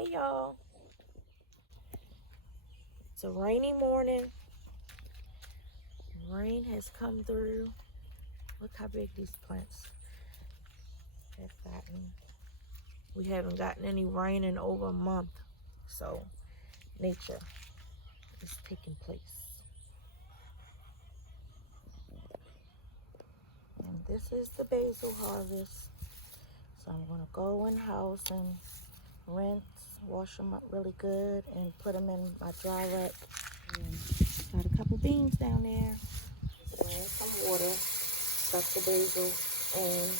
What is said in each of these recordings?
Hey y'all, it's a rainy morning. Rain has come through. Look how big these plants have gotten. We haven't gotten any rain in over a month, so nature is taking place. And this is the basil harvest. So I'm gonna go in the house and rinse, wash them up really good, and put them in my dry rack. And got a couple beans down there. Add some water, stuff the basil, and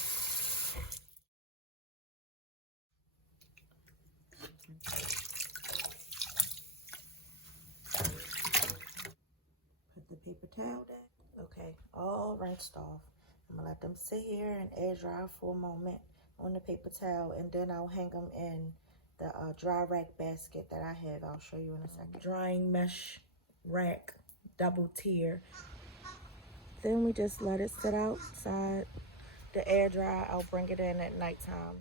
put the paper towel down. Okay, all rinsed off. I'm gonna let them sit here and air dry for a moment on the paper towel, and then I'll hang them in the dry rack basket that I have. I'll show you in a second. Drying mesh rack, double tier. Then we just let it sit outside the air dry. I'll bring it in at nighttime.